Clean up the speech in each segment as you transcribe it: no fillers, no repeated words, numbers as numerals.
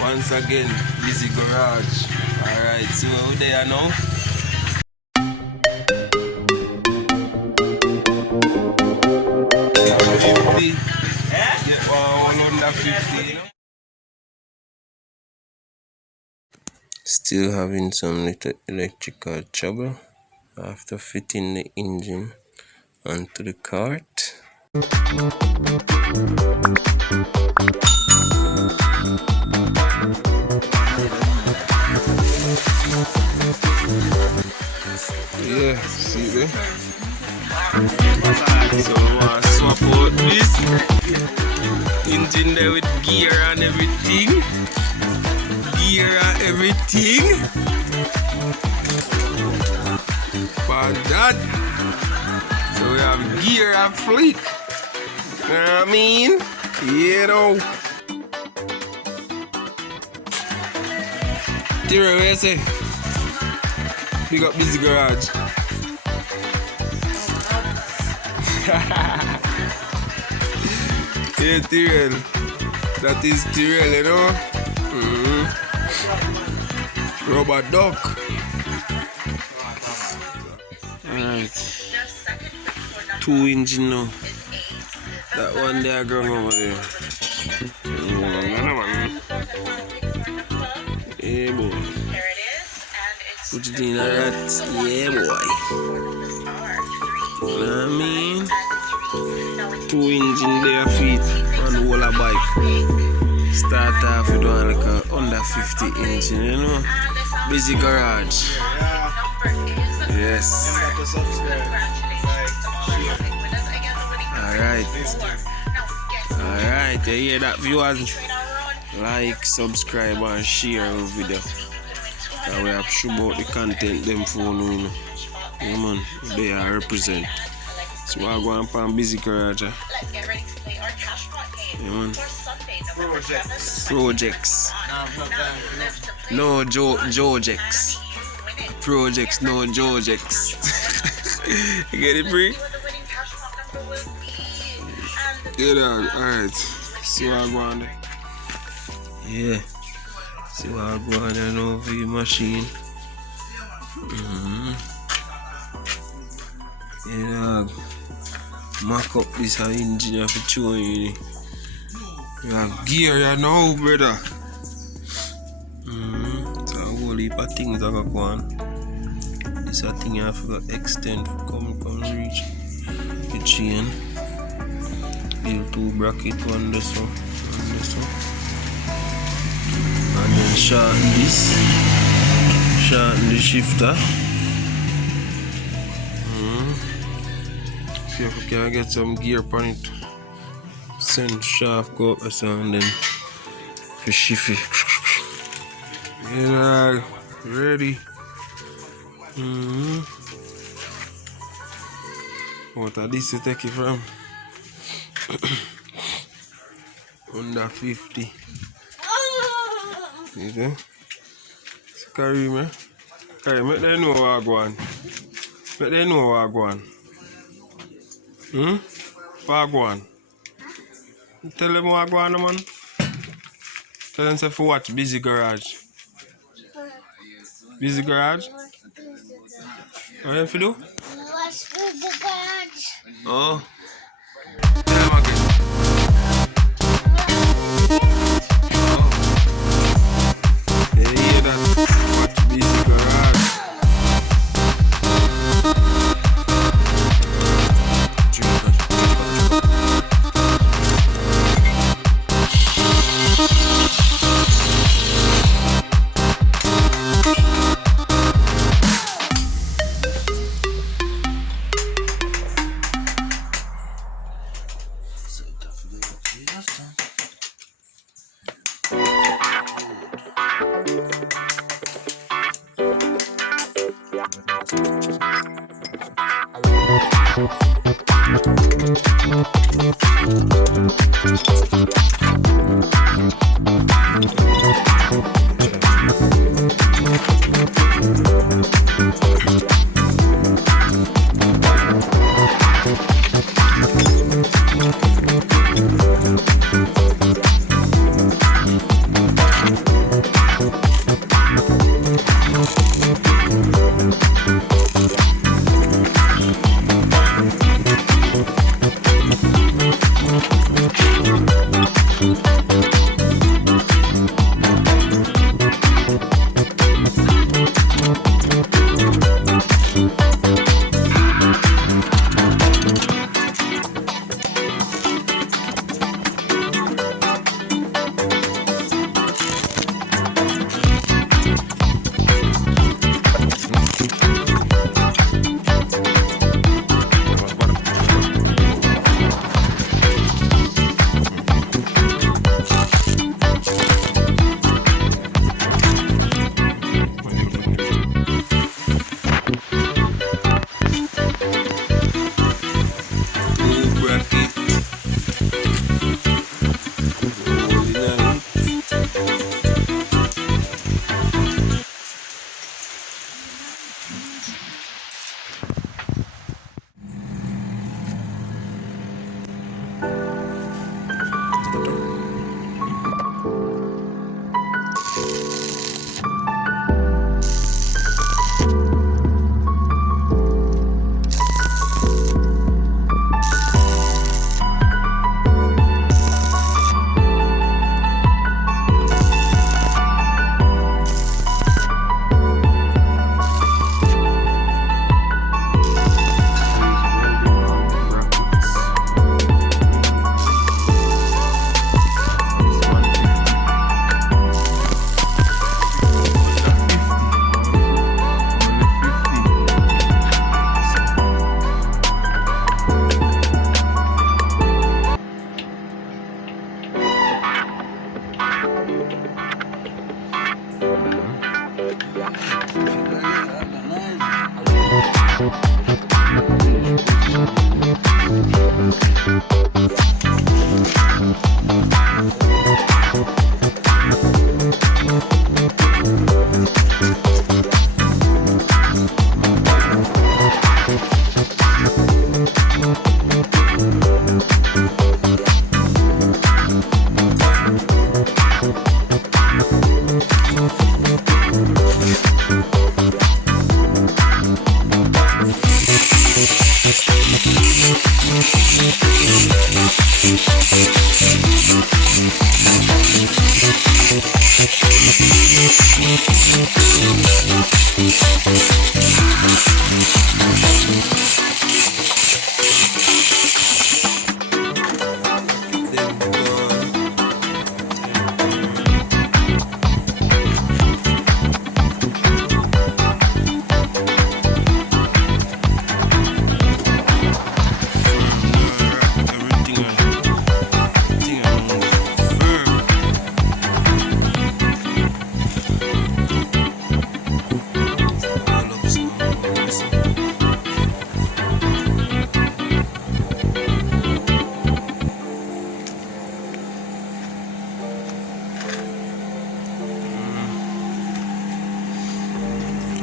Once again, busy garage. Alright, so we're there now. Yeah, 50. Yeah, under 50, you know? Still having some little electrical trouble after fitting the engine onto the cart. Yeah, see there? So I want to swap out this engine there with gear and everything. Gear and everything. For that. So we have gear and flick. You know what I mean? You know. Tira, what you say? Big up busy garage. Yeah, Tyrell. That is Tyrell, you know? Rubber duck. Alright. 2 engine now. That one diagram over there. Yeah, boy. Put it in that. Yeah, boy. You know what I mean? 2 engine there feet on the whole bike. Start off with one like a under 50 engine, you know? Busy garage. Yes. Alright, you hear that, viewers? Like, subscribe and share our video. And we have show about the content them phone, you know. Yeah, man, they are represent. So I go on busy garage. Yeah, man. Projects. No Jojects. Projects, no Jojects. You get it, Bree? Yeah, dog. Alright. See what I go on there. Yeah. See what I go on there now for your machine. Yeah, mark up this engine for showing you. You have gear, you know, brother. So a whole heap of things that go on. This a thing you have to extend to come reach the chain. Build 2 bracket, one this one, and this one. And then shorten this. Shorten the shifter. See if we can get some gear on it. Send shaft go up and then for shift it. Yeah, ready. What are this to take it from? Under 50. You see? So carry me. Carry, make them know what I go on. Make them know what I go on. What I go on? Tell them what I go on, man. Tell them say for watch busy garage. Busy garage? What you have to do? Watch busy garage. Oh.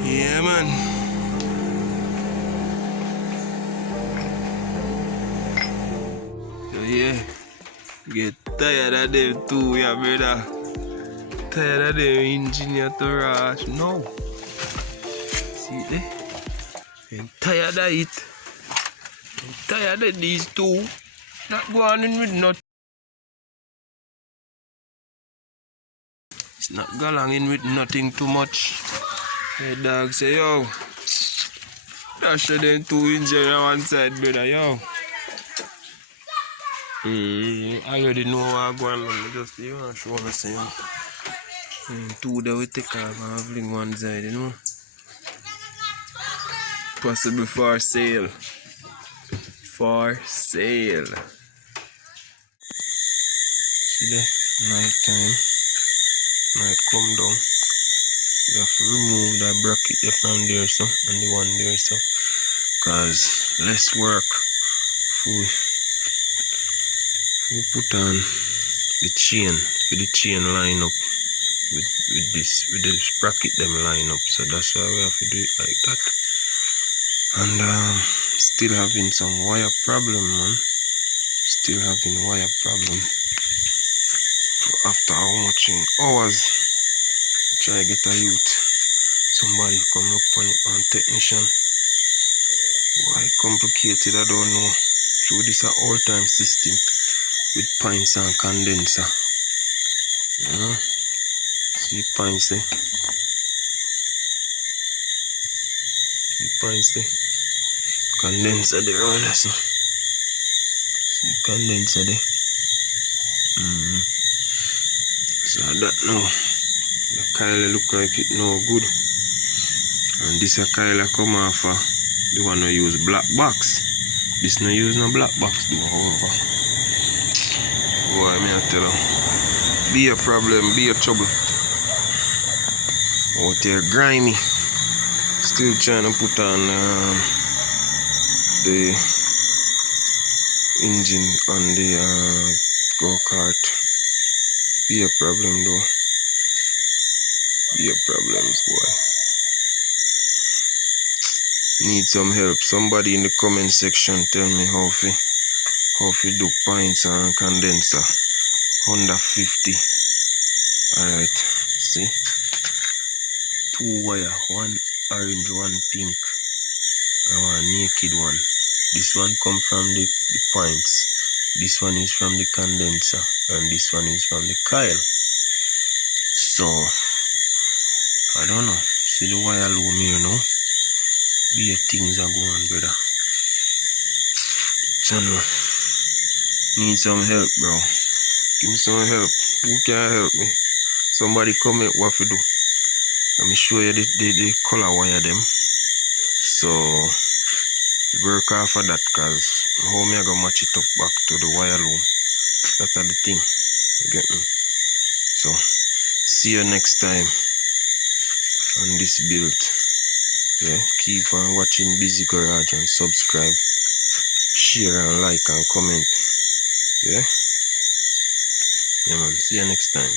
Yeah, man. So yeah, get tired of them too, yeah, brother. Tired of them engineer to rush. No. See it there? I'm tired of it. I'm tired of these two. Not going in with nothing. It's not going in with nothing too much. The dog say, yo, dash them two injury on one side, brother, yo. I already know what I'm going on. Just you know, show us, you know. Two that we take off and fling one side, you know. Possible for sale. For sale. See there? Night time. Night come down. You have to remove that bracket there from there, so, and the one there, so. Cause less work. We put on the chain, for the chain line up with this bracket them line up. So that's why we have to do it like that. And still having some wire problem, man. Still having wire problem. After how much hours try to get a youth, somebody come up on it, on technician. Why complicated, I don't know. Through this old time system with pints and condenser. You know? See pints there. See pints there. Condenser there on us. See condenser there. So that now. The Kyle look like it no good. And this a Kyle come off the one who use black box. This no use no black box though, however. Boy, I tell you. Be a problem, be a trouble. Out there grimy. Still trying to put on the engine on the go-kart. Be a problem though. Be a problems, boy. Need some help. Somebody in the comment section tell me how to do pints and condenser. 150. Alright. See? 2 wire. One orange, one pink. And one naked one. This one come from the pints. This one is from the condenser. And this one is from the coil. So I don't know. See the wire loom here now? Be things are going, brother. Channel. Need some help, bro. Give me some help. Who can help me? Somebody comment what to do. Let me show you the color wire them. So work off of that, cause how me I gonna match it up back to the wire loom. That's the thing. You get me? So see you next time on this build. Yeah, keep on watching Busy Garage and subscribe, share and like and comment. Yeah, man, see you next time.